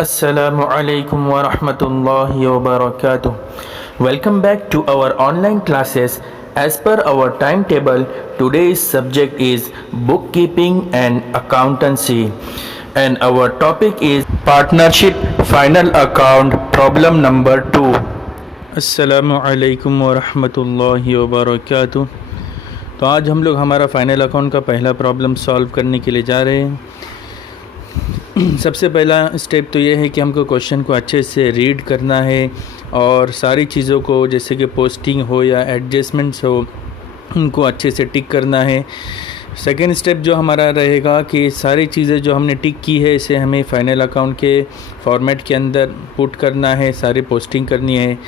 Assalamu alaikum wa rahmatullahi wa barakatuh. Welcome back to our online classes. As per our timetable, today's subject is bookkeeping and accountancy. And our topic is partnership final account problem number 2. Assalamu alaikum wa rahmatullahi wa barakatuh. तो आज हम लोग हमारा final account का पहला problem solve करने के लिए जा रहे हैं। सबसे पहला स्टेप तो ये है कि हमको क्वेश्चन को अच्छे से रीड करना है और सारी चीज़ों को, जैसे कि पोस्टिंग हो या एडजस्टमेंट्स हो, उनको अच्छे से टिक करना है। सेकेंड स्टेप जो हमारा रहेगा कि सारी चीज़ें जो हमने टिक की है इसे हमें फाइनल अकाउंट के फॉर्मेट के अंदर पुट करना है, सारी पोस्टिंग करनी है।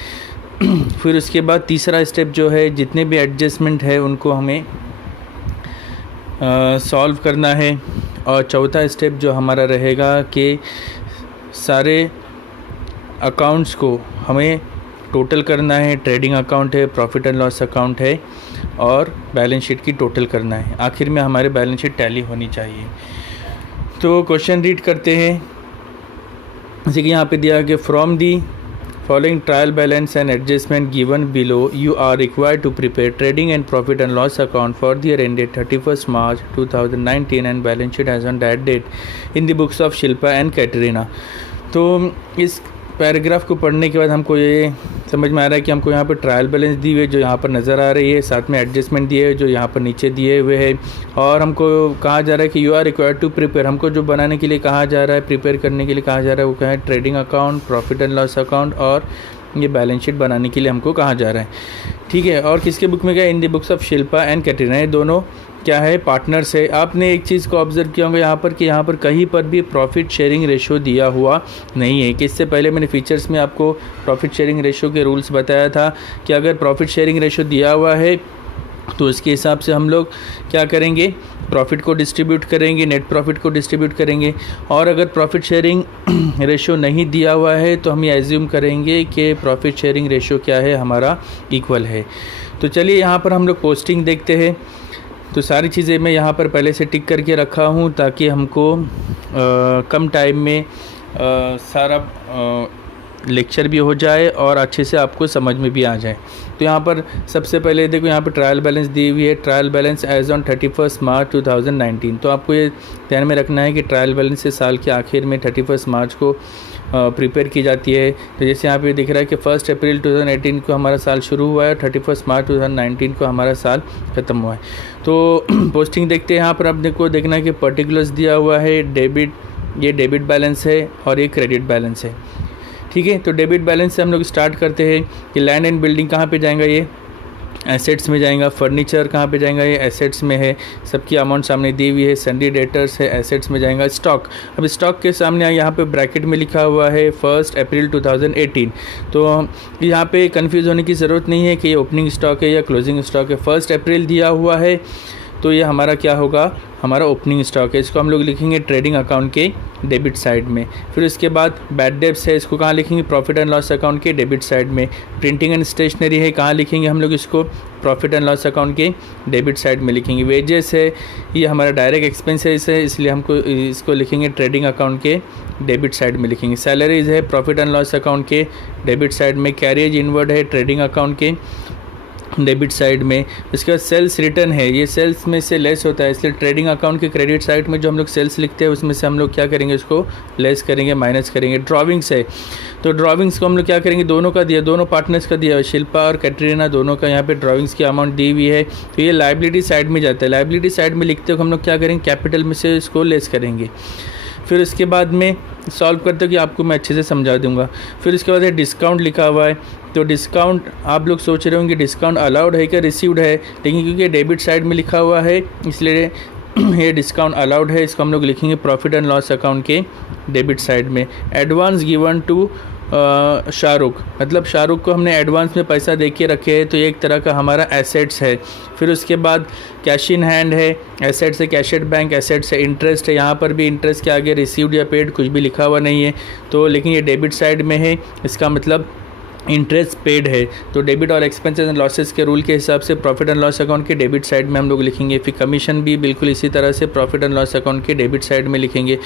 फिर उसके बाद तीसरा स्टेप जो है, जितने भी एडजस्टमेंट है उनको हमें सॉल्व करना है। और चौथा स्टेप जो हमारा रहेगा कि सारे अकाउंट्स को हमें टोटल करना है। ट्रेडिंग अकाउंट है, प्रॉफिट एंड लॉस अकाउंट है और बैलेंस शीट की टोटल करना है। आखिर में हमारे बैलेंस शीट टैली होनी चाहिए। तो क्वेश्चन रीड करते हैं। जैसे कि यहाँ पे दिया कि from the following trial balance and adjustment given below, you are required to prepare trading and profit and loss account for the year ended 31st March 2019 and balance sheet as on that date in the books of Shilpa and Katerina। तो इस paragraph को पढ़ने के बाद हमको ये समझ में आ रहा है कि हमको यहाँ पर ट्रायल बैलेंस दी हुई है जो यहाँ पर नज़र आ रही है, साथ में एडजस्टमेंट दिए हुए जो यहाँ पर नीचे दिए हुए हैं, और हमको कहा जा रहा है कि you are required to prepare. हमको जो बनाने के लिए कहा जा रहा है, प्रिपेयर करने के लिए कहा जा रहा है, वो क्या है, trading account, profit and loss account और ये बैलेंस शीट बनाने के लिए हमको कहा जा रहा है। ठीक है। और किसके बुक में क्या, in the books of Shilpa and Katrina, ये दोनों क्या है, पार्टनर्स है। आपने एक चीज़ को ऑब्जर्व किया होगा यहाँ पर कि यहाँ पर कहीं पर भी प्रॉफिट शेयरिंग रेशो दिया हुआ नहीं है। कि इससे पहले मैंने फीचर्स में आपको प्रॉफिट शेयरिंग रेशो के रूल्स बताया था कि अगर प्रॉफिट शेयरिंग रेशो दिया हुआ है तो उसके हिसाब से हम लोग क्या करेंगे, प्रॉफिट को डिस्ट्रीब्यूट करेंगे, नेट प्रॉफिट को डिस्ट्रीब्यूट करेंगे। और अगर प्रॉफिट शेयरिंग रेशो नहीं दिया हुआ है तो हम ये एज्यूम करेंगे कि प्रॉफिट शेयरिंग रेशो क्या है, हमारा इक्वल है। तो चलिए यहाँ पर हम लोग पोस्टिंग देखते हैं। तो सारी चीज़ें मैं यहाँ पर पहले से टिक करके रखा हूँ ताकि हमको कम टाइम में सारा लेक्चर भी हो जाए और अच्छे से आपको समझ में भी आ जाए। तो यहाँ पर सबसे पहले देखो, यहाँ पर ट्रायल बैलेंस दी हुई है, ट्रायल बैलेंस एज ऑन 31 मार्च 2019। तो आपको ये ध्यान में रखना है कि ट्रायल बैलेंस से साल के आखिर में 31 मार्च को प्रिपेयर की जाती है। तो जैसे यहाँ पे दिख रहा है कि 1 अप्रैल 2018 को हमारा साल शुरू हुआ है, 31 मार्च 2019 को हमारा साल ख़त्म हुआ है। तो पोस्टिंग देखते हैं। यहाँ पर आपको देखना है कि पर्टिकुलर्स दिया हुआ है, डेबिट, ये डेबिट बैलेंस है और ये क्रेडिट बैलेंस है। ठीक है। तो डेबिट बैलेंस से हम लोग स्टार्ट करते हैं कि लैंड एंड बिल्डिंग कहाँ पे जाएगा, ये एसेट्स में जाएगा। फर्नीचर कहाँ पे जाएगा, ये एसेट्स में है। सबकी अमाउंट सामने दी हुई है। सन्डी डेटर्स है, एसेट्स में जाएगा। स्टॉक, अब स्टॉक के सामने यहाँ पे ब्रैकेट में लिखा हुआ है 1 अप्रैल 2018। तो यहाँ पे कंफ्यूज होने की ज़रूरत नहीं है कि ये ओपनिंग स्टॉक है या क्लोजिंग स्टॉक है। 1 अप्रैल दिया हुआ है तो ये हमारा क्या होगा, हमारा ओपनिंग स्टॉक है। इसको हम लोग लिखेंगे ट्रेडिंग अकाउंट के डेबिट साइड में। फिर उसके बाद बैड डेब्ट्स है, इसको कहाँ लिखेंगे, प्रॉफिट एंड लॉस अकाउंट के डेबिट साइड में। प्रिंटिंग एंड स्टेशनरी है, कहाँ लिखेंगे हम लोग इसको, प्रॉफिट एंड लॉस अकाउंट के डेबिट साइड में लिखेंगे। वेजेस है, ये हमारा डायरेक्ट एक्सपेंसेस है, इसलिए हमको इसको लिखेंगे ट्रेडिंग अकाउंट के डेबिट साइड में लिखेंगे। सैलरीज है, प्रॉफिट एंड लॉस अकाउंट के डेबिट साइड में। कैरियज इनवर्ड है, ट्रेडिंग अकाउंट के डेबिट साइड में। इसके बाद सेल्स रिटर्न है, ये सेल्स में से लेस होता है, इसलिए ट्रेडिंग अकाउंट के क्रेडिट साइड में जो हम लोग सेल्स लिखते हैं उसमें से हम लोग क्या करेंगे, उसको लेस करेंगे, माइनस करेंगे। ड्राविंग्स है, तो ड्राविंग्स को हम लोग क्या करेंगे, दोनों का दिया, दोनों पार्टनर्स का दिया है, शिल्पा और कैटरीना दोनों का यहाँ पे ड्राविंग्स की अमाउंट दी हुई है। तो ये लाइबिलिटी साइड में जाता है। लाइबिलिटी साइड में लिखते हो हम लोग क्या करेंगे, कैपिटल में से इसको लेस करेंगे। फिर उसके बाद में सॉल्व करते हो कि आपको मैं अच्छे से समझा दूंगा। फिर उसके बाद डिस्काउंट लिखा हुआ है, तो डिस्काउंट आप लोग सोच रहे होंगे डिस्काउंट अलाउड है क्या रिसीव्ड है, लेकिन क्योंकि डेबिट साइड में लिखा हुआ है इसलिए ये डिस्काउंट अलाउड है। इसको हम लोग लिखेंगे प्रॉफिट एंड लॉस अकाउंट के डेबिट साइड में। एडवांस गिवन टू शाहरुख, मतलब शाहरुख को हमने एडवांस में पैसा दे के रखे हैं तो ये एक तरह का हमारा एसेट्स है। फिर उसके बाद कैश इन हैंड है, एसेट्स है, कैशेड बैंक एसेट्स है। इंटरेस्ट है, यहाँ पर भी इंटरेस्ट के आगे रिसीव्ड या पेड कुछ भी लिखा हुआ नहीं है, तो लेकिन ये डेबिट साइड में है, इसका मतलब इंटरेस्ट पेड है तो डेबिट और एक्सपेंसेस एंड लॉसेस के रूल के हिसाब से प्रॉफिट एंड लॉस अकाउंट के डेबिट साइड में हम लोग लिखेंगे। फिर कमीशन भी बिल्कुल इसी तरह से प्रॉफिट एंड लॉस अकाउंट के डेबिट साइड में लिखेंगे।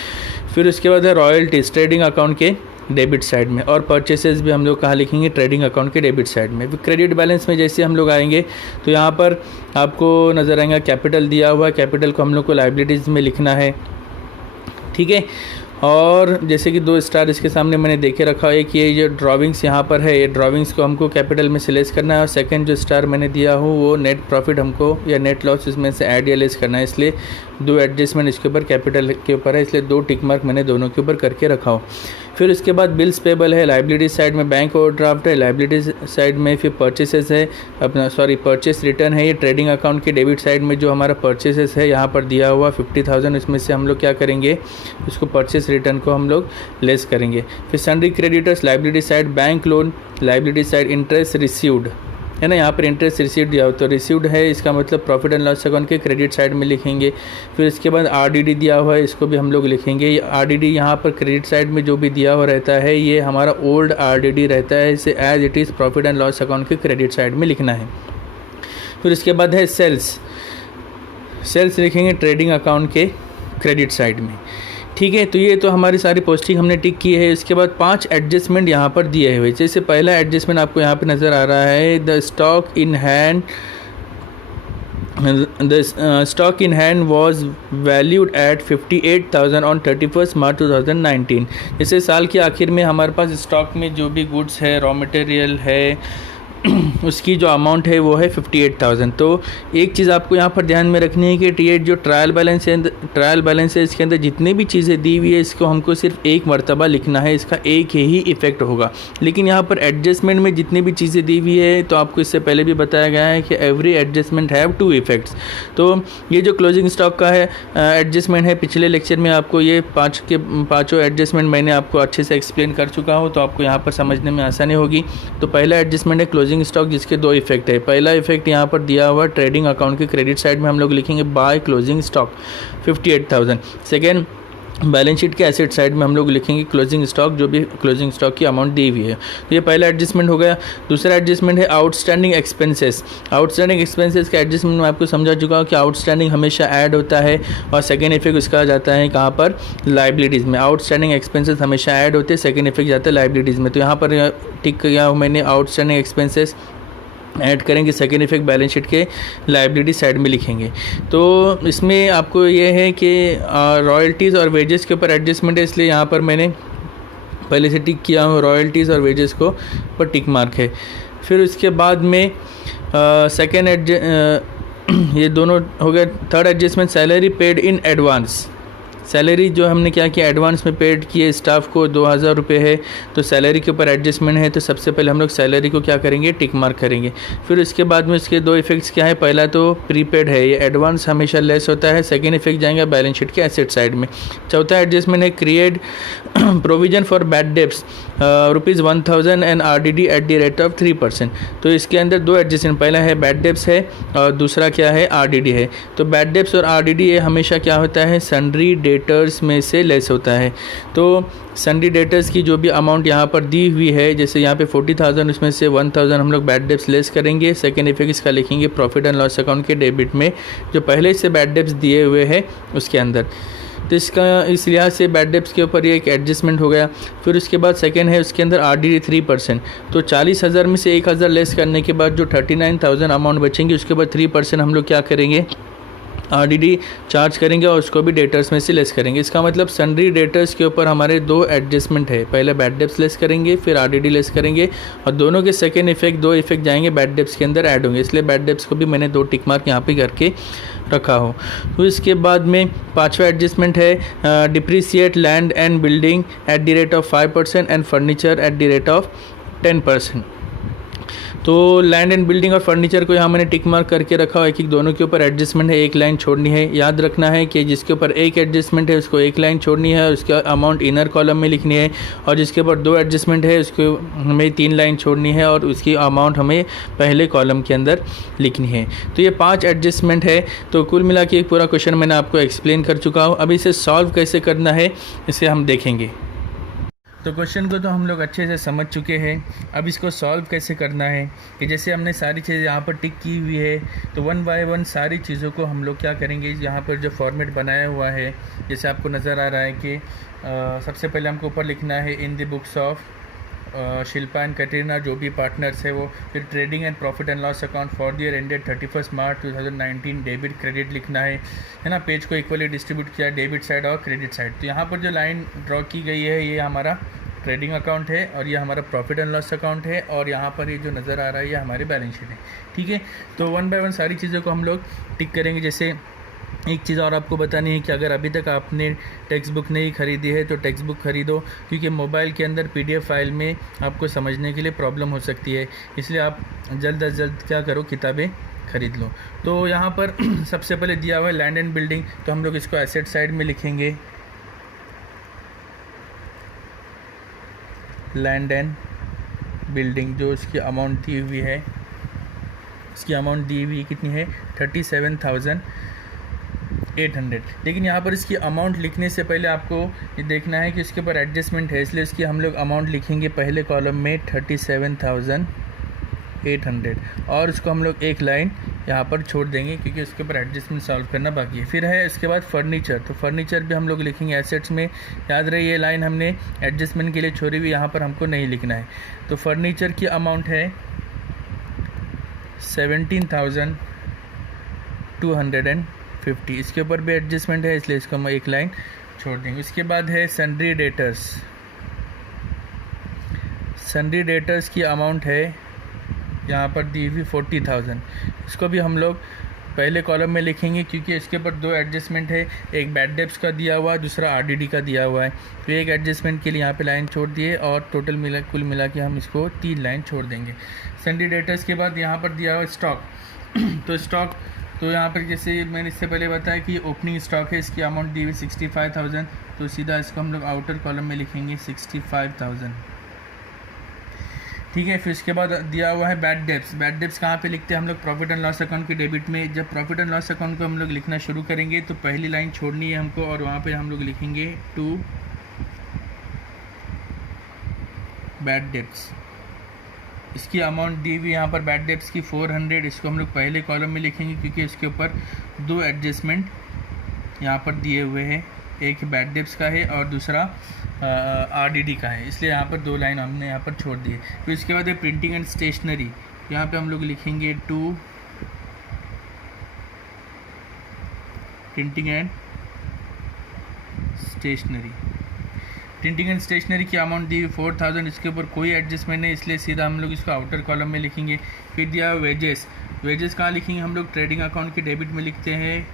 फिर उसके बाद है रॉयल्टीज ट्रेडिंग अकाउंट के डेबिट साइड में, और परचेसेस भी हम लोग कहाँ लिखेंगे, ट्रेडिंग अकाउंट के डेबिट साइड में। फिर क्रेडिट बैलेंस में जैसे हम लोग आएंगे तो यहाँ पर आपको नज़र आएगा कैपिटल दिया हुआ है, कैपिटल को हम लोग को लाइबिलिटीज़ में लिखना है, ठीक है। और जैसे कि 2 स्टार इसके सामने मैंने देखे रखा है कि ये ड्राविंग्स यहाँ पर है, ये ड्राविंग्स को हमको कैपिटल में सिलेक्ट करना है, और सेकंड जो स्टार मैंने दिया हूँ वो नेट प्रॉफिट हमको या नेट लॉस इसमें से ऐड या लेस करना है, इसलिए 2 एडजस्टमेंट इसके ऊपर कैपिटल के ऊपर है, इसलिए 2 टिक मार्क मैंने दोनों के ऊपर करके रखा हो। फिर उसके बाद बिल्स पेबल है, लाइबिलिटी साइड में बैंक ओवरड्राफ्ट है, लाइबिलिटी साइड में फिर परचेसेस है, अपना परचेस रिटर्न है, ये ट्रेडिंग अकाउंट के डेबिट साइड में जो हमारा परचेसेस है यहाँ पर दिया हुआ 50,000, इसमें से हम लोग क्या करेंगे, उसको परचेस रिटर्न को हम लोग लेस करेंगे। फिर sundry creditors liability side, bank loan liability side, interest received है ना, यहाँ पर इंटरेस्ट रिसीव्ड दिया हो तो रिसीव्ड है, इसका मतलब प्रॉफिट एंड लॉस अकाउंट के क्रेडिट साइड में लिखेंगे। फिर इसके बाद आरडीडी दिया हुआ है, इसको भी हम लोग लिखेंगे। आरडीडी यहाँ पर क्रेडिट साइड में जो भी दिया हुआ रहता है ये हमारा ओल्ड आरडीडी रहता है, इसे as it is profit and loss account के क्रेडिट साइड में लिखना है। फिर इसके बाद है सेल्स लिखेंगे ट्रेडिंग अकाउंट के क्रेडिट साइड में, ठीक है। तो ये तो हमारी सारी पोस्टिंग हमने टिक की है। इसके बाद 5 एडजस्टमेंट यहाँ पर दिए हुए, जैसे पहला एडजस्टमेंट आपको यहाँ पे नज़र आ रहा है, the stock in hand was valued at 58,000 on 31 मार्च 2019। जैसे साल के आखिर में हमारे पास स्टॉक में जो भी गुड्स है, रॉ मटेरियल है, उसकी जो अमाउंट है वो है 58,000। तो एक चीज़ आपको यहाँ पर ध्यान में रखनी है कि ये जो ट्रायल बैलेंस है इसके अंदर जितनी भी चीज़ें दी हुई है इसको हमको सिर्फ एक मरतबा लिखना है, इसका एक ही इफ़ेक्ट होगा। लेकिन यहाँ पर एडजस्टमेंट में जितनी भी चीज़ें दी हुई है तो आपको इससे पहले भी बताया गया है कि एवरी एडजस्टमेंट हैव 2 इफ़ेक्ट्स। तो ये जो क्लोजिंग स्टॉक का है एडजस्टमेंट है, पिछले लेक्चर में आपको ये 5 के 5 एडजस्टमेंट मैंने आपको अच्छे से एक्सप्लेन कर चुका हूँ, तो आपको यहाँ पर समझने में आसानी होगी। तो पहला एडजस्टमेंट है क्लोजिंग स्टॉक, जिसके 2 इफेक्ट है। पहला इफेक्ट यहाँ पर दिया हुआ ट्रेडिंग अकाउंट के क्रेडिट साइड में हम लोग लिखेंगे by closing stock 58,000। Second balance sheet के एसेट साइड में हम लोग लिखेंगे क्लोजिंग स्टॉक, जो भी क्लोजिंग स्टॉक की अमाउंट दी हुई है। तो ये पहला एडजस्टमेंट हो गया। दूसरा एडजस्टमेंट है आउटस्टैंडिंग एक्सपेंसेस। आउटस्टैंडिंग एक्सपेंसेस का एडजस्टमेंट मैं आपको समझा चुका हूँ कि आउटस्टैंडिंग हमेशा ऐड होता है, और सेकेंड इफेक्ट उसका जाता है कहाँ पर, लाइबिलिटीज़ में। आउटस्टैंडिंग एक्सपेंसेस हमेशा ऐड होते हैं, सेकेंड इफेक्ट जाता है लाइबिलिटीज़ में। तो यहाँ पर टिक किया मैंने आउटस्टैंडिंग एक्सपेंसेस ऐड करेंगे, सेकेंड इफेक्ट बैलेंस शीट के लाइबिलिटी साइड में लिखेंगे। तो इसमें आपको ये है कि रॉयल्टीज़ और वेजेस के ऊपर एडजस्टमेंट है, इसलिए यहाँ पर मैंने पहले से टिक किया हूँ रॉयल्टीज़ और वेजेस को पर टिक मार्क है। फिर उसके बाद में सेकेंड ये दोनों हो गया। Third adjustment salary paid in advance. Salary जो हमने क्या किया, एडवांस में पेड किए स्टाफ को 2,000 रुपये है, तो सैलरी के ऊपर एडजस्टमेंट है, तो सबसे पहले हम लोग सैलरी को क्या करेंगे, टिक मार्क करेंगे। फिर उसके बाद में इसके 2 इफेक्ट्स क्या है, पहला तो प्रीपेड है, ये एडवांस हमेशा लेस होता है, सेकेंड इफेक्ट जाएंगे बैलेंस शीट के एसेट साइड में। चौथा एडजस्टमेंट है create provision for bad debts ₹1,000 and RDD at the rate of 3%। तो इसके अंदर 2 एडजस्टमेंट, पहला है बैड डेब्ट्स है और दूसरा क्या है, RDD है। तो बैड डेब्ट्स और RDD ये हमेशा क्या होता है, सन्ड्री डेटर्स में से लेस होता है। तो सन्ड्री डेटर्स की जो भी अमाउंट यहाँ पर दी हुई है, जैसे यहाँ पे 40,000, उसमें से 1,000 हम लोग बैड डेब्ट्स लेस करेंगे। सेकेंड इफेक्ट इसका लिखेंगे प्रॉफिट एंड लॉस अकाउंट के डेबिट में, जो पहले से बैड डेब्ट्स दिए हुए हैं उसके अंदर। तो इसका इस लिहाज से बैड डेब्ट्स के ऊपर ये एक एडजस्टमेंट हो गया। फिर उसके बाद सेकेंड है उसके अंदर RDD 3%। तो 40,000 में से 1,000 लेस करने के बाद जो 39,000 अमाउंट बचेंगे उसके बाद 3% हम लोग क्या करेंगे, RDD चार्ज करेंगे और उसको भी डेटर्स में से लेस करेंगे। इसका मतलब सन्ड्री डेटर्स के ऊपर हमारे 2 एडजस्टमेंट है, पहले बैड डेब्ट्स लेस करेंगे फिर RDD लेस करेंगे, और दोनों के सेकेंड इफेक्ट 2 इफेक्ट जाएंगे बैड डेब्ट्स के अंदर ऐड होंगे, इसलिए बैड डेब्ट्स को भी मैंने 2 टिक मार्क यहाँ पे करके रखा हो। तो इसके बाद में 5वां एडजस्टमेंट है depreciate land and building at the rate of 5% and furniture eight the rate of 10%। तो लैंड एंड बिल्डिंग और फर्नीचर को यहाँ मैंने टिक मार्क करके रखा है, एक दोनों के ऊपर एडजस्टमेंट है, एक लाइन छोड़नी है। याद रखना है कि जिसके ऊपर एक एडजस्टमेंट है उसको एक लाइन छोड़नी है, उसका अमाउंट इनर कॉलम में लिखनी है, और जिसके ऊपर 2 एडजस्टमेंट है उसको हमें 3 लाइन छोड़नी है और उसकी अमाउंट हमें पहले कॉलम के अंदर लिखनी है। तो ये 5 एडजस्टमेंट है। तो कुल मिला के एक पूरा क्वेश्चन मैंने आपको एक्सप्लेन कर चुका हूँ। अब इसे सॉल्व कैसे करना है इसे हम देखेंगे। तो क्वेश्चन को तो हम लोग अच्छे से समझ चुके हैं। अब इसको सॉल्व कैसे करना है कि जैसे हमने सारी चीज़ें यहाँ पर टिक की हुई है, तो वन बाय वन सारी चीज़ों को हम लोग क्या करेंगे, यहाँ पर जो फॉर्मेट बनाया हुआ है जैसे आपको नज़र आ रहा है कि सबसे पहले हमको ऊपर लिखना है in the books of Shilpa and Katrina, जो भी पार्टनर्स है वो। फिर trading and profit and loss account for the year ended 31 March 2019, debit credit लिखना है ना। पेज को इक्वली डिस्ट्रीब्यूट किया, डेबिट साइड और क्रेडिट साइड। तो यहाँ पर जो लाइन ड्रॉ की गई है ये हमारा ट्रेडिंग अकाउंट है और ये हमारा प्रॉफिट एंड लॉस अकाउंट है, और यहाँ पर ये जो नज़र आ रहा है ये हमारी बैलेंस शीट है। ठीक है, तो वन बाय वन सारी चीज़ों को हम लोग टिक करेंगे। जैसे एक चीज़ और आपको बतानी है कि अगर अभी तक आपने टेक्स्ट बुक नहीं ख़रीदी है तो टेक्स्ट बुक ख़रीदो, क्योंकि मोबाइल के अंदर PDF फाइल में आपको समझने के लिए प्रॉब्लम हो सकती है, इसलिए आप जल्द अज जल्द क्या करो, किताबें ख़रीद लो। तो यहाँ पर सबसे पहले दिया हुआ है लैंड एंड बिल्डिंग, तो हम लोग इसको एसेट साइड में लिखेंगे, लैंड एंड बिल्डिंग। जो इसकी अमाउंट दी हुई है, इसकी अमाउंट दी हुई कितनी है, 37,800। लेकिन यहाँ पर इसकी अमाउंट लिखने से पहले आपको ये देखना है कि इसके ऊपर एडजस्टमेंट है, इसलिए इसकी हम लोग अमाउंट लिखेंगे पहले कॉलम में 37,800, और उसको हम लोग एक लाइन यहाँ पर छोड़ देंगे क्योंकि उसके ऊपर एडजस्टमेंट सॉल्व करना बाकी है। फिर है इसके बाद फर्नीचर, तो फर्नीचर भी हम लोग लिखेंगे एसेट्स में। याद रहे ये लाइन हमने एडजस्टमेंट के लिए छोड़ी हुई, यहाँ पर हमको नहीं लिखना है। तो फर्नीचर की अमाउंट है 17,250, इसके ऊपर भी एडजस्टमेंट है इसलिए इसको हम एक लाइन छोड़ देंगे। उसके बाद है सन्ड्री डेटर्स, सन्ड्री डेटर्स की अमाउंट है यहाँ पर दी हुई 40,000, इसको भी हम लोग पहले कॉलम में लिखेंगे क्योंकि इसके ऊपर दो एडजस्टमेंट है, एक बैड डेब्ट्स का दिया हुआ है, दूसरा RDD का दिया हुआ है। तो एक एडजस्टमेंट के लिए यहाँ पे लाइन छोड़ दिए और टोटल कुल मिला के हम इसको 3 लाइन छोड़ देंगे। सन्ड्री डेटर्स के बाद यहाँ पर दिया हुआ स्टॉक, तो स्टॉक तो यहाँ पर जैसे मैंने इससे पहले बताया कि ओपनिंग स्टॉक है, इसकी अमाउंट दी हुई 65,000, तो सीधा इसको हम लोग आउटर कॉलम में लिखेंगे 65,000। ठीक है, फिर इसके बाद दिया हुआ है बैड डेब्ट्स। बैड डेब्ट्स कहाँ पे लिखते हैं हम लोग, प्रॉफिट एंड लॉस अकाउंट के डेबिट में। जब प्रॉफिट एंड लॉस अकाउंट को हम लोग लिखना शुरू करेंगे तो पहली लाइन छोड़नी है हमको, और वहाँ पे हम लोग लिखेंगे टू बैड डेब्ट्स। इसकी अमाउंट दी हुई यहाँ पर बैड डेब्ट्स की 400, इसको हम लोग पहले कॉलम में लिखेंगे क्योंकि इसके ऊपर दो एडजस्टमेंट यहाँ पर दिए हुए हैं, एक बैड डेब्ट्स का है और दूसरा RDD का है, इसलिए यहाँ पर 2 लाइन हमने यहाँ पर छोड़ दिए। फिर इसके बाद है प्रिंटिंग एंड स्टेशनरी, यहाँ पे हम लोग लिखेंगे to printing and stationery. Printing and stationery की अमाउंट दी 4,000, इसके ऊपर कोई एडजस्टमेंट नहीं इसलिए सीधा हम लोग इसको आउटर कॉलम में लिखेंगे। फिर दिया वेजेस, वेजेस कहाँ लिखेंगे हम लोग, ट्रेडिंग अकाउंट के डेबिट में लिखते हैं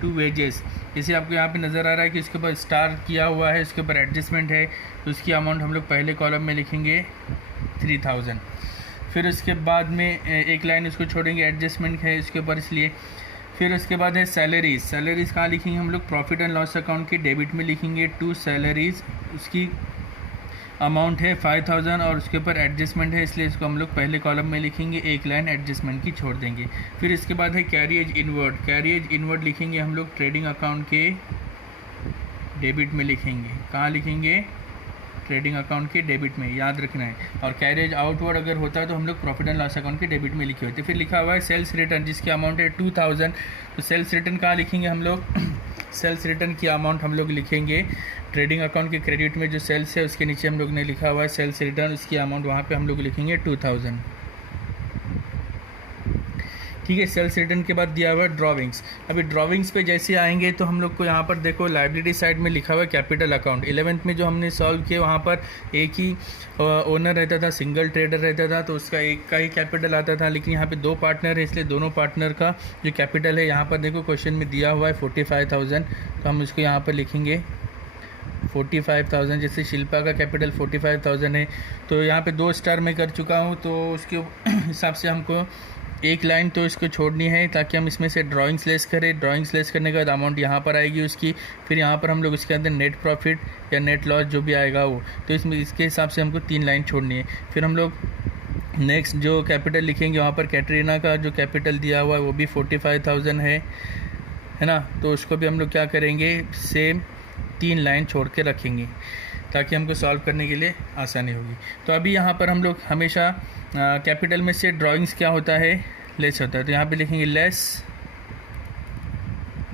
टू वेजेस। जैसे आपको यहाँ पे नज़र आ रहा है कि इसके ऊपर स्टार किया हुआ है, इसके ऊपर एडजस्टमेंट है, तो उसकी अमाउंट हम लोग पहले कॉलम में लिखेंगे 3,000। फिर उसके बाद में एक लाइन उसको छोड़ेंगे, एडजस्टमेंट है इसके ऊपर इसलिए। फिर उसके बाद है सैलरीज, सैलरीज़ कहाँ लिखेंगे हम लोग, प्रॉफिट एंड लॉस अकाउंट के डेबिट में लिखेंगे टू सैलरीज, उसकी अमाउंट है 5,000 और उसके ऊपर एडजस्टमेंट है इसलिए इसको हम लोग पहले कॉलम में लिखेंगे, एक लाइन एडजस्टमेंट की छोड़ देंगे। फिर इसके बाद है कैरिएज इनवर्ड, कैरिएज इनवर्ड लिखेंगे हम लोग ट्रेडिंग अकाउंट के डेबिट में लिखेंगे। कहाँ लिखेंगे, ट्रेडिंग अकाउंट के डेबिट में, याद रखना है। और कैरिएज आउटवर्ड अगर होता है तो हम लोग प्रॉफिट एंड लॉस अकाउंट के डेबिट में लिखे होते हैं। फिर लिखा हुआ है सेल्स रिटर्न, जिसकी अमाउंट है 2,000, तो सेल्स रिटर्न कहाँ लिखेंगे हम लोग, सेल्स रिटर्न की अमाउंट हम लोग लिखेंगे ट्रेडिंग अकाउंट के क्रेडिट में, जो सेल्स है उसके नीचे हम लोग ने लिखा हुआ है सेल्स रिटर्न, उसकी अमाउंट वहाँ पे हम लोग लिखेंगे 2,000। ठीक है, सेल्स रिटर्न के बाद दिया हुआ है ड्राविंग्स। अभी ड्राविंग्स पे जैसे आएंगे तो हम लोग को यहाँ पर देखो लाइबिलिटी साइड में लिखा हुआ है कैपिटल अकाउंट। 11th में जो हमने सॉल्व किया वहाँ पर एक ही ओनर रहता था, सिंगल ट्रेडर रहता था, तो उसका एक का ही कैपिटल आता था। लेकिन यहाँ पे 2 पार्टनर है इसलिए दोनों पार्टनर का जो कैपिटल है यहाँ पर देखो क्वेश्चन में दिया हुआ है 45,000, तो हम इसको यहाँ पर लिखेंगे 45,000। जैसे शिल्पा का कैपिटल 45,000 है, तो यहाँ पे 2 स्टार में कर चुका हूँ, तो उसके हिसाब से हमको एक लाइन तो इसको छोड़नी है ताकि हम इसमें से ड्राइंग्स लेस करें। ड्राइंग्स लेस करने के बाद अमाउंट यहाँ पर आएगी उसकी, फिर यहाँ पर हम लोग उसके अंदर नेट प्रॉफिट या नेट लॉस जो भी आएगा वो, तो इसमें इसके हिसाब से हमको 3 लाइन छोड़नी है। फिर हम लोग नेक्स्ट जो कैपिटल लिखेंगे वहाँ पर कैटरीना का जो कैपिटल दिया हुआ है वो भी 45,000 है ना, तो उसको भी हम लोग क्या करेंगे, सेम 3 लाइन छोड़ के रखेंगे। ताकि हमको सॉल्व करने के लिए आसानी होगी। तो अभी यहाँ पर हम लोग हमेशा कैपिटल में से ड्राइंग्स क्या होता है, लेस होता है, तो यहाँ पे लिखेंगे लेस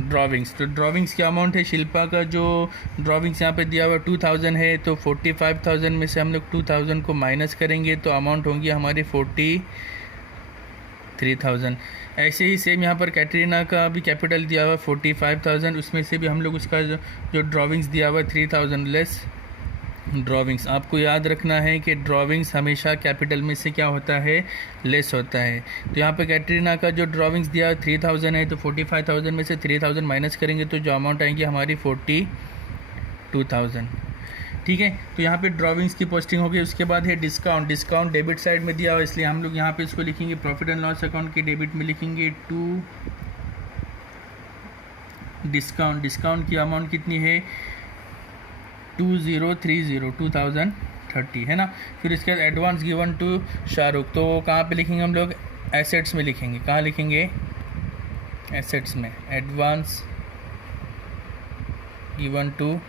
ड्राविंग्स। तो ड्राविंग्स क्या अमाउंट है, शिल्पा का जो ड्राविंग्स यहाँ पे दिया हुआ 2000 है, तो 45,000 में से हम लोग 2000 को माइनस करेंगे तो अमाउंट होंगी हमारी 43,000। ऐसे ही सेम यहाँ पर कैटरीना का भी कैपिटल दिया हुआ 45,000, उसमें से भी हम लोग उसका जो ड्राविंग्स दिया हुआ 3000 लेस ड्राविंग्स। आपको याद रखना है कि ड्राविंग्स हमेशा कैपिटल में से क्या होता है, लेस होता है। तो यहाँ पे कैटरीना का जो ड्राविंग्स दिया 3000 है, तो 45,000 में से 3000 माइनस करेंगे तो जो अमाउंट आएंगी हमारी 42,000। ठीक है, तो यहाँ पे ड्राविंग्स की पोस्टिंग होगी। उसके बाद है डिस्काउंट। डिस्काउंट डेबिट साइड में दिया हुआ, इसलिए हम लोग यहाँ पे इसको लिखेंगे प्रॉफिट एंड लॉस अकाउंट के डेबिट में लिखेंगे टू डिस्काउंट। डिस्काउंट की अमाउंट कितनी है, 2030 है ना। फिर इसके बाद एडवांस गिवन टू शाहरुख, तो कहाँ पे लिखेंगे हम लोग, एसेट्स में लिखेंगे। कहाँ लिखेंगे, एसेट्स में। एडवांस गिवन टू,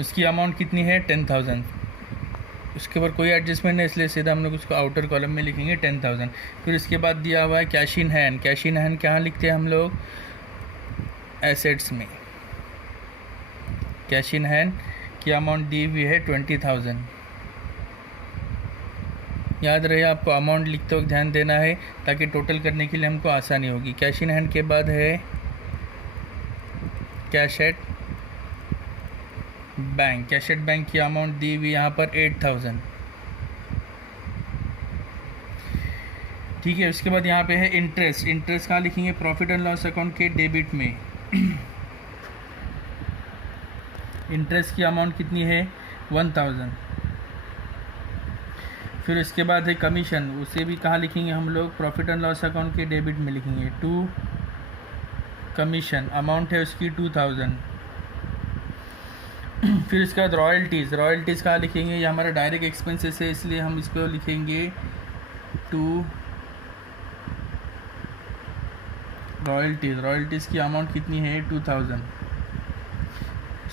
उसकी अमाउंट कितनी है 10,000। उसके ऊपर कोई एडजस्टमेंट है, इसलिए सीधा हम लोग उसको आउटर कॉलम में लिखेंगे 10,000। फिर उसके बाद दिया हुआ है cash in hand. Cash in hand कहाँ लिखते हैं हम लोग, एसेट्स में। कैश इन हैंड की अमाउंट दी हुई है 20,000। याद रहे आपको अमाउंट लिखते वक्त ध्यान देना है ताकि टोटल करने के लिए हमको आसानी होगी। कैश इन हैंड के बाद है cash at bank. Cash at bank की अमाउंट दी हुई यहाँ पर 8,000। ठीक है, उसके बाद यहाँ पे है इंटरेस्ट। इंटरेस्ट कहाँ लिखेंगे, प्रॉफिट एंड लॉस अकाउंट के डेबिट में। इंटरेस्ट की अमाउंट कितनी है 1000। फिर उसके बाद है कमीशन, उसे भी कहाँ लिखेंगे हम लोग, प्रॉफिट एंड लॉस अकाउंट के डेबिट में लिखेंगे टू कमीशन। अमाउंट है उसकी 2000। फिर उसके बाद रॉयल्टीज़। रॉयल्टीज़ कहाँ लिखेंगे, ये हमारा डायरेक्ट एक्सपेंसेस है, इसलिए हम इसको लिखेंगे टू रॉयल्टीज़। रॉयल्टीज़ की अमाउंट कितनी है 2000।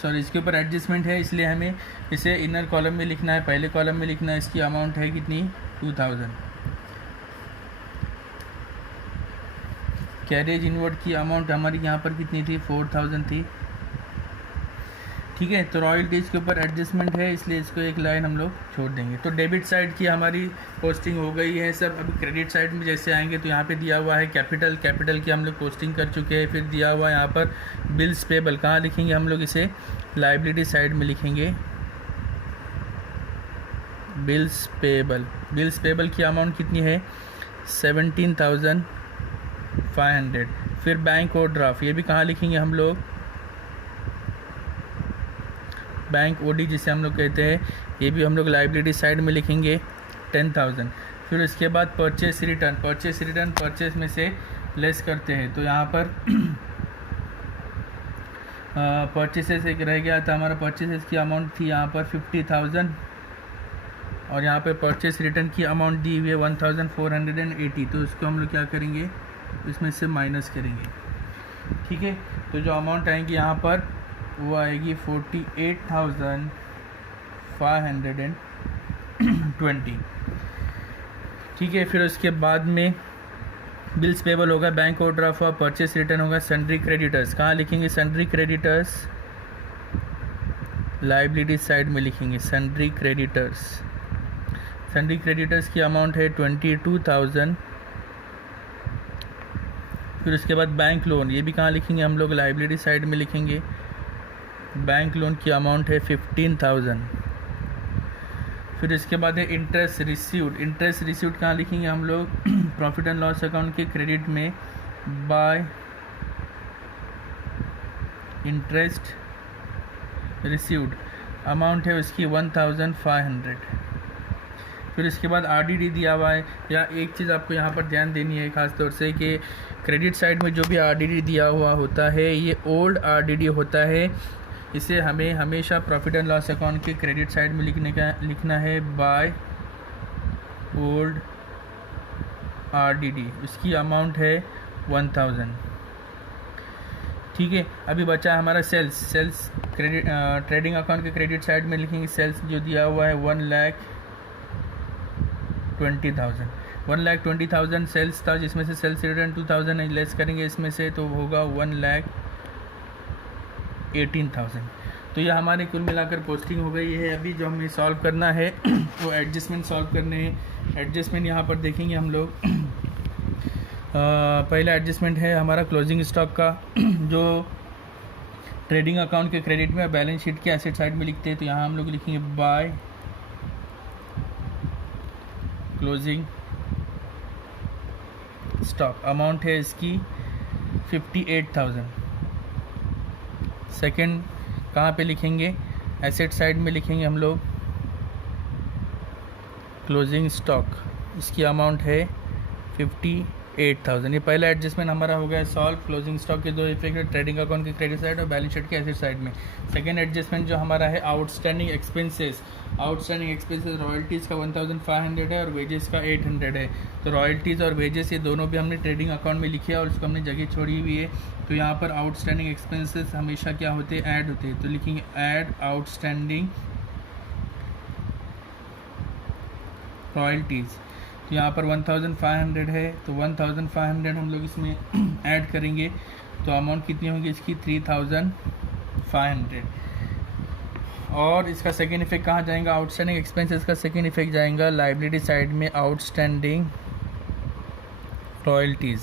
सॉरी, इसके ऊपर एडजस्टमेंट है, इसलिए हमें इसे इनर कॉलम में लिखना है, पहले कॉलम में लिखना है। इसकी अमाउंट है कितनी 2000। कैरेज इनवर्ड की अमाउंट हमारी यहाँ पर कितनी थी, 4000 थी। ठीक है, तो रॉयल्टीज़ के ऊपर एडजस्टमेंट है, इसलिए इसको एक लाइन हम लोग छोड़ देंगे। तो डेबिट साइड की हमारी पोस्टिंग हो गई है सब। अभी क्रेडिट साइड में जैसे आएंगे तो यहाँ पे दिया हुआ है कैपिटल। कैपिटल की हम लोग पोस्टिंग कर चुके हैं। फिर दिया हुआ है यहाँ पर बिल्स पेबल। कहाँ लिखेंगे हम लोग इसे, लायबिलिटी साइड में लिखेंगे बिल्स पेबल। बिल्स पेबल की अमाउंट कितनी है 17,500। फिर बैंक ओवरड्राफ्ट, ये भी कहाँ लिखेंगे हम लोग, बैंक ओडी जिसे हम लोग कहते हैं, ये भी हम लोग लायबिलिटी साइड में लिखेंगे 10,000। फिर उसके बाद purchase return. Purchase return purchase में से लेस करते हैं, तो यहाँ पर परचेसेस एक रह गया था हमारा। परचेसेस की अमाउंट थी यहाँ पर 50,000 और यहाँ पर परचेस रिटर्न की अमाउंट दी हुई है 1480। तो इसको हम लोग क्या करेंगे, इसमें से माइनस करेंगे। ठीक है, तो जो अमाउंट आएंगी यहाँ पर वो आएगी 48,520। ठीक है, फिर उसके बाद में बिल्स पेबल होगा, बैंक ओवरड्राफ्ट हुआ, परचेस रिटर्न होगा, सन्ड्री क्रेडिटर्स। कहाँ लिखेंगे सन्ड्री क्रेडिटर्स, लायबिलिटी साइड में लिखेंगे सन्ड्री क्रेडिटर्स। सन्ड्री क्रेडिटर्स की अमाउंट है 22,000। फिर उसके बाद बैंक लोन, ये भी कहाँ लिखेंगे हम लोग, लायबिलिटी साइड में लिखेंगे। बैंक लोन की अमाउंट है 15,000। फिर इसके बाद है इंटरेस्ट रिसीव्ड। इंटरेस्ट रिसीव्ड कहाँ लिखेंगे हम लोग, प्रॉफिट एंड लॉस अकाउंट के क्रेडिट में बाय इंटरेस्ट रिसीव्ड। अमाउंट है उसकी 1500। फिर इसके बाद आरडीडी दिया हुआ है। या एक चीज़ आपको यहाँ पर ध्यान देनी है ख़ास तौर से कि क्रेडिट साइड में जो भी आरडीडी दिया हुआ होता है ये ओल्ड आरडीडी होता है। इसे हमें हमेशा प्रॉफिट एंड लॉस अकाउंट के क्रेडिट साइड में लिखना है बाय ओल्ड आरडीडी। उसकी अमाउंट है 1000। ठीक है। अभी बचा है हमारा सेल्स क्रेडिट, ट्रेडिंग अकाउंट के क्रेडिट साइड में लिखेंगे सेल्स जो दिया हुआ है 1,20,000 1,20,000 सेल्स था, जिसमें से सेल्स रिटर्न 2,000 लेस करेंगे इसमें से तो होगा 1,18,000। तो ये हमारे कुल मिलाकर पोस्टिंग हो गई है। अभी जो हमें सॉल्व करना है वो एडजस्टमेंट सॉल्व करने हैं। एडजस्टमेंट यहाँ पर देखेंगे हम लोग। पहला एडजस्टमेंट है हमारा क्लोजिंग स्टॉक का जो ट्रेडिंग अकाउंट के क्रेडिट में बैलेंस शीट के एसेट साइड में लिखते हैं। तो यहाँ हम लोग लिखेंगे बाय क्लोजिंग स्टॉक, अमाउंट है इसकी 58,000। सेकंड कहाँ पे लिखेंगे, एसेट साइड में लिखेंगे हम लोग क्लोजिंग स्टॉक, इसकी अमाउंट है 58,000। ये पहला एडजस्टमेंट हमारा हो गया सॉल्व। क्लोजिंग स्टॉक के दो इफेक्ट है, ट्रेडिंग अकाउंट की क्रेडिट साइड और बैलेंस शीट के एसेट साइड में। सेकंड एडजस्टमेंट जो हमारा है आउटस्टैंडिंग एक्सपेंसेस रॉयल्टीज़ का 1,500 है और वेजेस का 800 है। तो रॉयल्टीज़ और वेजेस ये दोनों भी हमने ट्रेडिंग अकाउंट में लिखे और उसको हमने जगह छोड़ी हुई है। तो यहाँ पर आउटस्टैंडिंग एक्सपेंसेस हमेशा क्या होते हैं, ऐड होते हैं। तो लिखेंगे ऐड आउटस्टैंडिंग रॉयल्टीज़। तो यहाँ पर 1,500 है तो 1,500 हम लोग इसमें ऐड करेंगे तो अमाउंट कितनी होगी इसकी 3,500। और इसका सेकेंड इफेक्ट कहाँ जाएगा, आउटस्टैंडिंग एक्सपेंसेस का सेकेंड इफेक्ट जाएगा लाइबिलिटी साइड में आउटस्टैंडिंग रॉयल्टीज़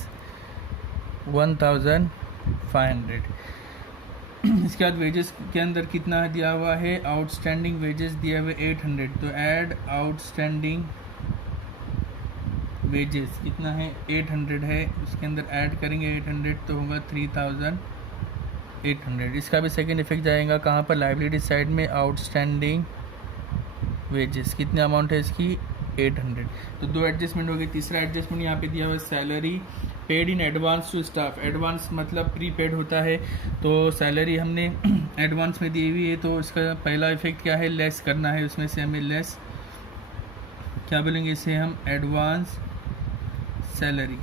1,500। इसके बाद वेजेस के अंदर कितना दिया हुआ है, आउटस्टैंडिंग वेजेस दिया हुआ 800। तो ऐड आउटस्टैंडिंग वेजेस कितना है 800 है, उसके अंदर ऐड करेंगे 800 तो होगा 3,800। इसका भी सेकेंड इफेक्ट जाएगा कहाँ पर, लाइबिलिटी साइड में आउटस्टैंडिंग वेजेस कितने अमाउंट है इसकी 800। तो दो एडजस्टमेंट हो गई। तीसरा एडजस्टमेंट यहाँ पे दिया हुआ है salary paid in advance to staff. Advance मतलब प्री पेड होता है, तो सैलरी हमने एडवांस में दी हुई है तो इसका पहला इफेक्ट क्या है, लेस करना है। उसमें से हमें लेस क्या बोलेंगे, इसे हम एडवांस सैलरी।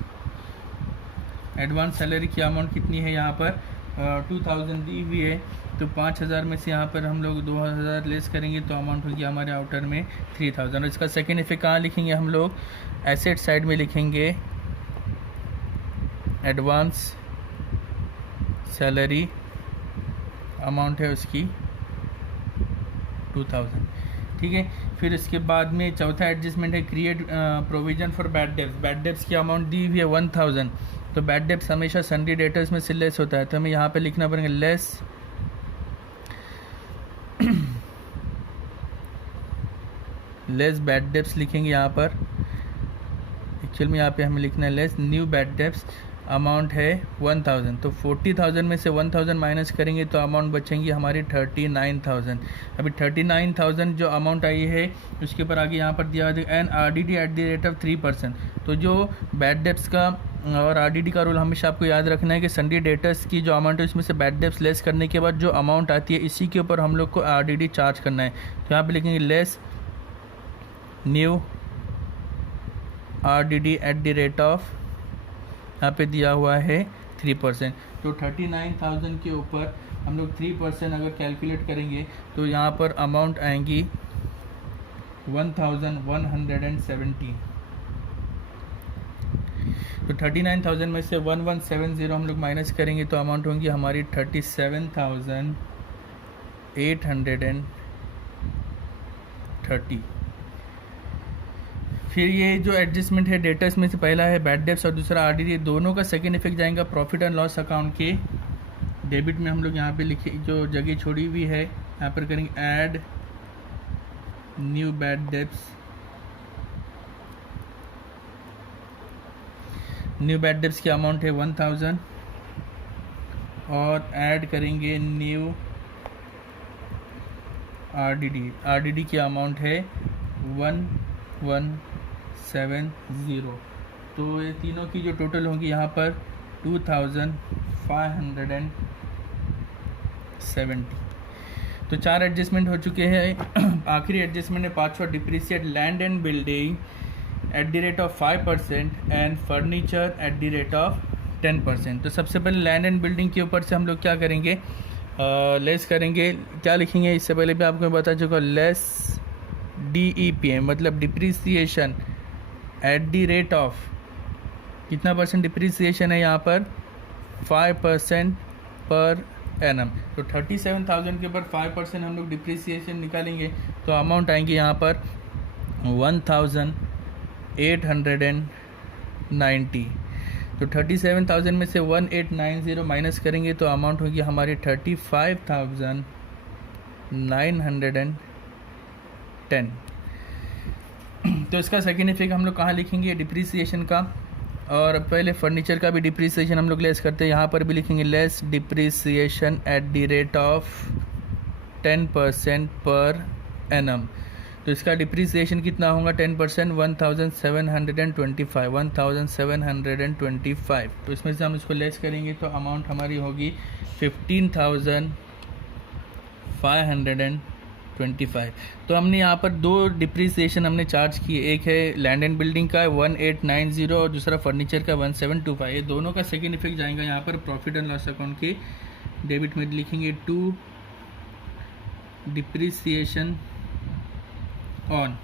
एडवांस सैलरी की अमाउंट कितनी है यहाँ पर 2,000 दी हुई है। तो 5,000 में से यहाँ पर हम लोग 2,000 लेस करेंगे तो अमाउंट होगी हमारे आउटर में 3,000। और इसका सेकेंड इफेक्ट कहाँ लिखेंगे हम लोग, एसेट साइड में लिखेंगे एडवांस सैलरी, अमाउंट है उसकी 2,000। ठीक है। फिर इसके बाद में चौथा एडजस्टमेंट है create provision for bad debts. Bad debts की अमाउंट दी हुई है 1,000। तो बैड डेब्ट्स हमेशा सन्डी डेटर्स में से लेस होता है, तो हमें यहाँ पे लिखना पड़ेगा लेस बैड डेब्ट्स लिखेंगे यहाँ पर। एक्चुअल में यहाँ पे हमें लिखना है less new bad debts, amount है 1,000। तो 40,000 में से 1,000 माइनस करेंगे तो अमाउंट बचेंगी हमारी 39,000। अभी 39,000 जो अमाउंट आई है उसके ऊपर आगे यहाँ पर दिया हुआ है an RDD at the rate of 3%। तो जो बैड डेब्ट्स का और RDD का रूल हमेशा आपको याद रखना है कि सन्डी डेटर्स की जो अमाउंट है उसमें से बैड डेब्ट्स लेस करने के बाद जो अमाउंट आती है इसी के ऊपर हम लोग को RDD चार्ज करना है। तो यहाँ पर लिखेंगे less new RDD at the rate of, यहाँ पे दिया हुआ है 3%। तो 39,000 के ऊपर हम लोग 3% अगर कैलकुलेट करेंगे तो यहाँ पर अमाउंट आएंगी 1,170। तो 39,000 में से 1,170 हम लोग माइनस करेंगे तो अमाउंट होंगी हमारी 37,830। फिर ये जो एडजस्टमेंट है डेटर्स में से पहला है बैड डेब्ट्स और दूसरा RDD, दोनों का सेकेंड इफेक्ट जाएगा प्रॉफिट एंड लॉस अकाउंट के डेबिट में। हम लोग यहाँ पे लिखे जो जगह छोड़ी हुई है यहाँ पर करेंगे add new bad debts. New bad debts की अमाउंट है 1,000 और ऐड करेंगे न्यू RDD की अमाउंट है 1,170। तो ये तीनों की जो टोटल होगी यहाँ पर 2,570। तो 4 एडजस्टमेंट हो चुके हैं। आखिरी एडजस्टमेंट है पाँचवा, depreciate land and building at the rate of 5% and furniture eight the rate of 10%। तो सबसे पहले लैंड एंड बिल्डिंग के ऊपर से हम लोग क्या करेंगे, लेस करेंगे। क्या लिखेंगे, इससे पहले भी आपको बता चुका, लेस DEPM मतलब depreciation eight the rate of, कितना परसेंट डिप्रिसिएशन है यहाँ पर, 5% पर एनम। तो 37,000 के ऊपर 5% हम लोग डिप्रिसिएशन निकालेंगे तो अमाउंट आएंगे यहाँ पर 1,890। तो 37,000 में से 1890 माइनस करेंगे तो अमाउंट होगी हमारी 35,910। तो इसका सेकेंड इफेक्ट हम लोग कहाँ लिखेंगे, डिप्रिसिएशन का। और पहले फर्नीचर का भी डिप्रिसिएशन हम लोग लेस करते हैं, यहाँ पर भी लिखेंगे less depreciation eight the rate of 10% per annum. तो इसका डिप्रिसिएशन कितना होगा, 10%, 1,725। तो इसमें से हम इसको लेस करेंगे तो अमाउंट हमारी होगी 15,525। तो हमने यहाँ पर दो डिप्रिसिएशन हमने चार्ज किए, एक है लैंड एंड बिल्डिंग का 1890 और दूसरा फर्नीचर का 1725। ये दोनों का सेकेंड इफेक्ट जाएगा यहाँ पर प्रॉफिट एंड लॉस अकाउंट के डेबिट में लिखेंगे टू डिप्रिसिएशन ऑन।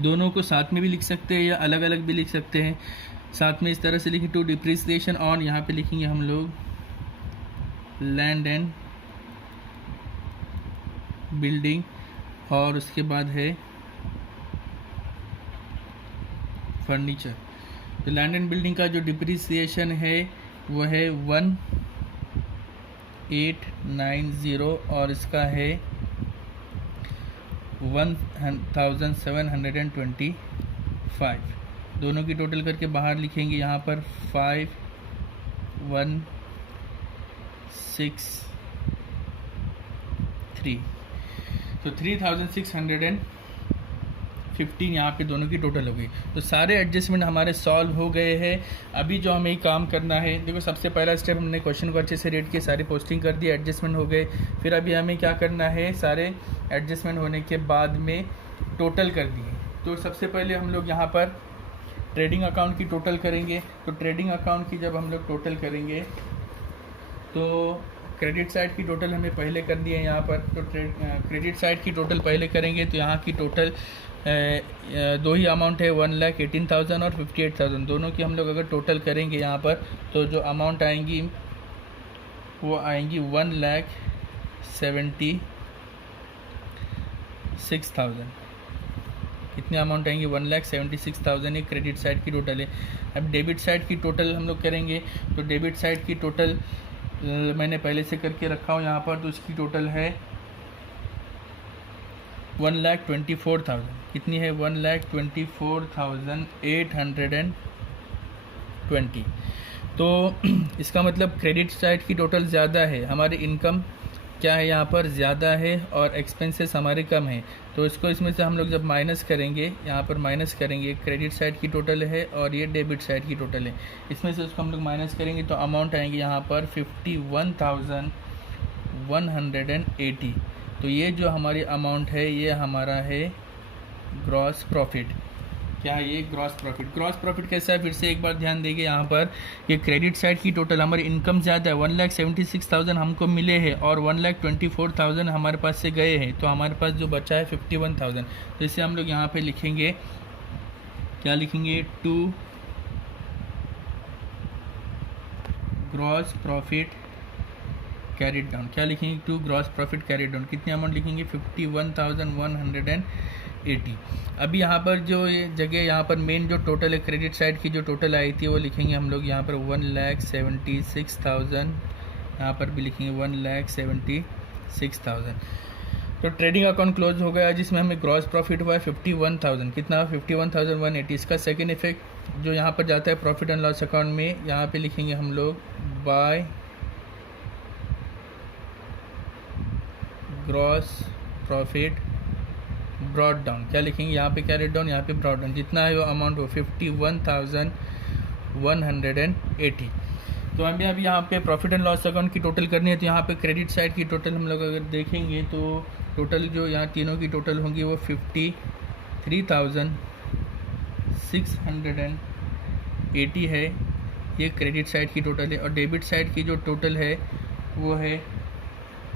दोनों को साथ में भी लिख सकते हैं या अलग अलग भी लिख सकते हैं। साथ में इस तरह से लिखें टू डिप्रिसिएशन ऑन, यहाँ पे लिखेंगे हम लोग लैंड एंड बिल्डिंग और उसके बाद है फर्नीचर। तो लैंड एंड बिल्डिंग का जो डिप्रिसिएशन है वो है 1890 और इसका है 1,725। दोनों की टोटल करके बाहर लिखेंगे यहाँ पर 5,163। तो 3,615 यहाँ पे दोनों की टोटल हो गई। तो सारे एडजस्टमेंट हमारे सॉल्व हो गए हैं। अभी जो हमें काम करना है, देखो सबसे पहला स्टेप हमने क्वेश्चन को अच्छे से रेड किया, सारी पोस्टिंग कर दी, एडजस्टमेंट हो गए। फिर अभी हमें क्या करना है, सारे एडजस्टमेंट होने के बाद में टोटल कर दिए। तो सबसे पहले हम लोग यहाँ पर ट्रेडिंग अकाउंट की टोटल करेंगे। तो ट्रेडिंग अकाउंट की जब हम लोग टोटल करेंगे तो क्रेडिट साइड की टोटल हमें पहले कर दी है यहाँ पर। तो क्रेडिट साइड की टोटल पहले करेंगे तो यहाँ की टोटल दो ही अमाउंट है, 1,18,000 और 58,000। दोनों की हम लोग अगर टोटल करेंगे यहाँ पर तो जो अमाउंट आएंगी वो आएंगी 1,76,000। कितने अमाउंट आएंगे, 1,76,000 ये क्रेडिट साइड की टोटल है। अब डेबिट साइड की टोटल हम लोग करेंगे तो डेबिट साइड की टोटल मैंने पहले से करके रखा हूँ यहाँ पर। तो इसकी टोटल है 1,24,000। कितनी है, 1,24,820। तो इसका मतलब क्रेडिट साइड की टोटल ज़्यादा है, हमारी इनकम क्या है यहाँ पर ज़्यादा है और एक्सपेंसेस हमारे कम है। तो इसको इसमें से हम लोग जब माइनस करेंगे, यहाँ पर माइनस करेंगे, क्रेडिट साइड की टोटल है और ये डेबिट साइड की टोटल है, इसमें से उसको हम लोग माइनस करेंगे तो अमाउंट आएंगे यहाँ पर 51,180। तो ये जो हमारी अमाउंट है ये हमारा है ग्रॉस प्रॉफिट। क्या है ये, ग्रॉस प्रॉफिट। ग्रॉस प्रॉफिट कैसा है, फिर से एक बार ध्यान देंगे यहाँ पर, ये क्रेडिट साइड की टोटल हमारी इनकम ज़्यादा है, 1,76,000 हमको मिले हैं और 1,24,000 हमारे पास से गए हैं। तो हमारे पास जो बचा है 51,000। तो इसे हम लोग यहाँ पे लिखेंगे, क्या लिखेंगे, to gross profit carried down. क्या लिखेंगे, to gross profit carried down. कितनी अमाउंट लिखेंगे, 51,180। अभी यहाँ पर जो ये जगह, यहाँ पर मेन जो टोटल है क्रेडिट साइड की जो टोटल आई थी वो लिखेंगे हम लोग यहाँ पर 1,76,000। यहाँ पर भी लिखेंगे 1,76,000। तो ट्रेडिंग अकाउंट क्लोज हो गया जिसमें हमें ग्रॉस प्रॉफिट हुआ है 51,000। कितना, 51,180। इसका सेकेंड इफेक्ट जो यहाँ पर जाता है प्रॉफिट एंड लॉस अकाउंट में, यहाँ पे लिखेंगे हम लोग by gross profit brought down. क्या लिखेंगे यहाँ पे, कैरेट डाउन, यहाँ पे ब्रॉड डाउन। जितना है वो अमाउंट हो 51,180। तो हमें अभी यहाँ पे प्रॉफिट एंड लॉस अकाउंट की टोटल करनी है। तो यहाँ पे क्रेडिट साइड की टोटल हम लोग अगर देखेंगे तो टोटल जो यहाँ तीनों की टोटल होंगी वो 53,680 है। ये क्रेडिट साइड की टोटल है, और डेबिट साइड की जो टोटल है वो है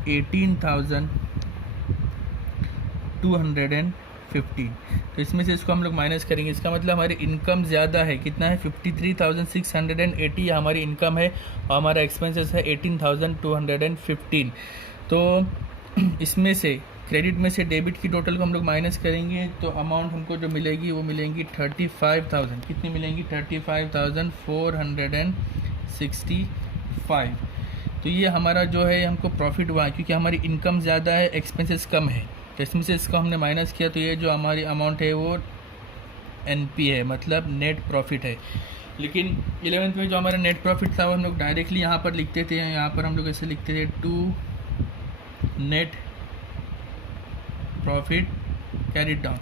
18,215। तो इसमें से इसको हम लोग माइनस करेंगे, इसका मतलब हमारी इनकम ज़्यादा है, कितना है 53,680 हमारी इनकम है, और हमारा एक्सपेंसेस है 18,215। तो इसमें से क्रेडिट में से डेबिट की टोटल को हम लोग माइनस करेंगे, तो अमाउंट हमको जो मिलेगी वो मिलेंगी 35,000। कितनी मिलेंगी? 35,465। तो ये हमारा जो है हमको प्रॉफिट हुआ है, क्योंकि हमारी इनकम ज़्यादा है, एक्सपेंसेस कम है। तो इसमें से इसको हमने माइनस किया, तो ये जो हमारी अमाउंट है वो NP है, मतलब नेट प्रॉफिट है। लेकिन 11th में जो हमारा नेट प्रॉफिट था वो हम लोग डायरेक्टली यहाँ पर लिखते थे, यहाँ पर हम लोग ऐसे लिखते थे to net profit carried down,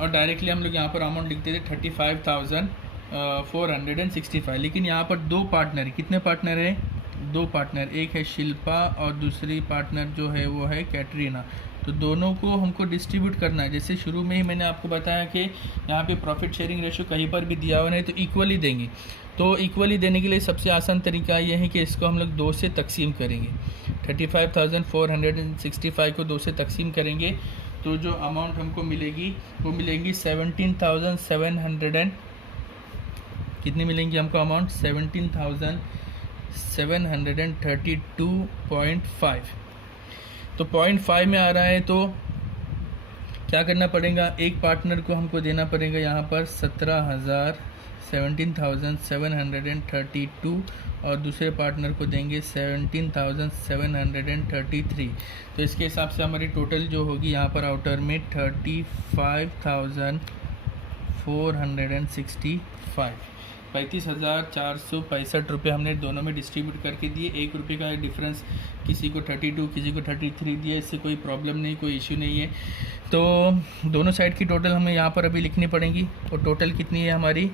और डायरेक्टली हम लोग यहाँ पर अमाउंट लिखते थे 35,465। लेकिन यहाँ पर दो पार्टनर, कितने पार्टनर है? दो पार्टनर, एक है शिल्पा और दूसरी पार्टनर जो है वो है कैटरीना। तो दोनों को हमको डिस्ट्रीब्यूट करना है। जैसे शुरू में ही मैंने आपको बताया कि यहाँ पे प्रॉफिट शेयरिंग रेशो कहीं पर भी दिया हुआ नहीं, तो इक्वली देंगे। तो इक्वली देने के लिए सबसे आसान तरीका ये है कि इसको हम लोग 2 से तकसीम करेंगे। 35,465 को 2 से तकसीम करेंगे, तो जो अमाउंट हमको मिलेगी वो मिलेंगी 17,700 कितनी मिलेंगी हमको अमाउंट? 17,732.5। तो 0.5 में आ रहा है, तो क्या करना पड़ेगा? एक पार्टनर को हमको देना पड़ेगा यहाँ पर 17,732 और दूसरे पार्टनर को देंगे 17,733। तो इसके हिसाब से हमारी टोटल जो होगी यहाँ पर आउटर में 35,465, 35,465 रुपये हमने दोनों में डिस्ट्रीब्यूट करके दिए। 1 रुपये का डिफरेंस, किसी को 32 किसी को 33 दिए, इससे कोई प्रॉब्लम नहीं, कोई इश्यू नहीं है। तो दोनों साइड की टोटल हमें यहाँ पर अभी लिखनी पड़ेगी। और टोटल कितनी है हमारी?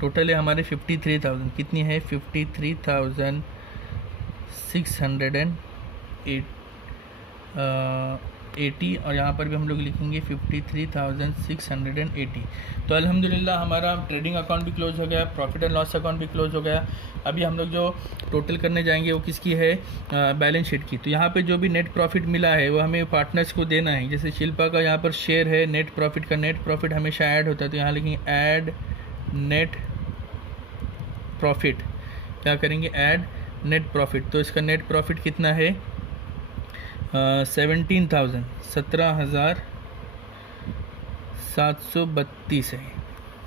टोटल है हमारे 53,000। कितनी है? 53,680, और यहाँ पर भी हम लोग लिखेंगे 53,680। तो अल्हम्दुलिल्लाह हमारा ट्रेडिंग अकाउंट भी क्लोज हो गया, प्रॉफिट एंड लॉस अकाउंट भी क्लोज हो गया। अभी हम लोग जो टोटल करने जाएंगे वो किसकी है? बैलेंस शीट की। तो यहाँ पे जो भी नेट प्रॉफिट मिला है वो हमें पार्टनर्स को देना है। जैसे शिल्पा का यहाँ पर शेयर है नेट प्रॉफिट का, नेट प्रॉफिट हमेशा ऐड होता है, तो यहाँ लिखेंगे ऐड नेट प्रॉफिट। क्या करेंगे? Add net profit. तो इसका नेट प्रॉफिट कितना है? 17,732 है।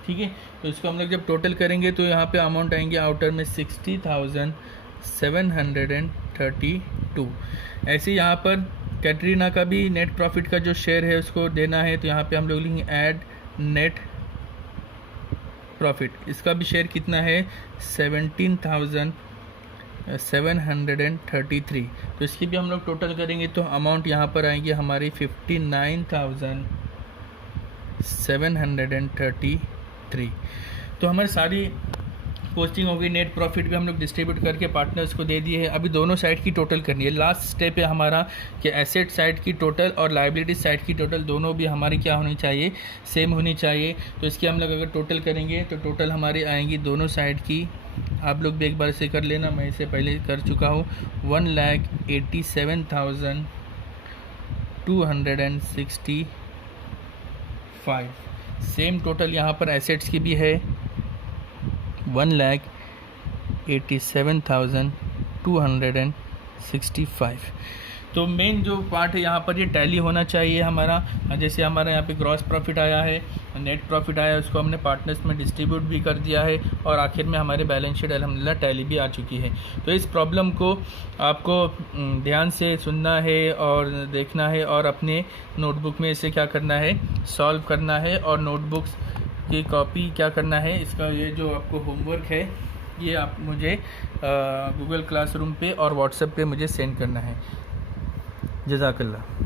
ठीक है, तो इसको हम लोग जब टोटल करेंगे तो यहाँ पे अमाउंट आएंगे आउटर में 60,732। ऐसे यहाँ पर कैटरीना का भी नेट प्रॉफिट का जो शेयर है उसको देना है, तो यहाँ पे हम लोग लिखेंगे ऐड नेट प्रॉफिट। इसका भी शेयर कितना है? 17,733। तो इसकी भी हम लोग टोटल करेंगे तो अमाउंट यहाँ पर आएंगे हमारी 59,733। तो हमारी सारी पोस्टिंग हो गई, नेट प्रॉफिट भी हम लोग डिस्ट्रीब्यूट करके पार्टनर्स को दे दिए है। अभी दोनों साइड की टोटल करनी है। लास्ट स्टेप है हमारा कि एसेट साइड की टोटल और लायबिलिटी साइड की टोटल दोनों भी हमारी क्या होनी चाहिए? सेम होनी चाहिए। तो इसकी हम लोग अगर टोटल करेंगे तो टोटल हमारी आएंगी दोनों साइड की, आप लोग भी एक बार इसे कर लेना, मैं इसे पहले कर चुका हूँ, 1,87,265। सेम टोटल यहाँ पर एसेट्स की भी है 1,87,265। तो मेन जो पार्ट है यहाँ पर ये टैली होना चाहिए हमारा। जैसे हमारा यहाँ पे ग्रॉस प्रॉफिट आया है, नेट प्रॉफिट आया है, उसको हमने पार्टनर्स में डिस्ट्रीब्यूट भी कर दिया है, और आखिर में हमारे बैलेंस शीट अल्हम्दुलिल्लाह टैली भी आ चुकी है। तो इस प्रॉब्लम को आपको ध्यान से सुनना है और देखना है, और अपने नोटबुक में इसे क्या करना है? सॉल्व करना है, और नोटबुक्स की कॉपी क्या करना है? इसका ये जो आपको होमवर्क है ये आप मुझे गूगल क्लासरूम पे और व्हाट्सएप पे मुझे सेंड करना है। जज़ाकल्लाह।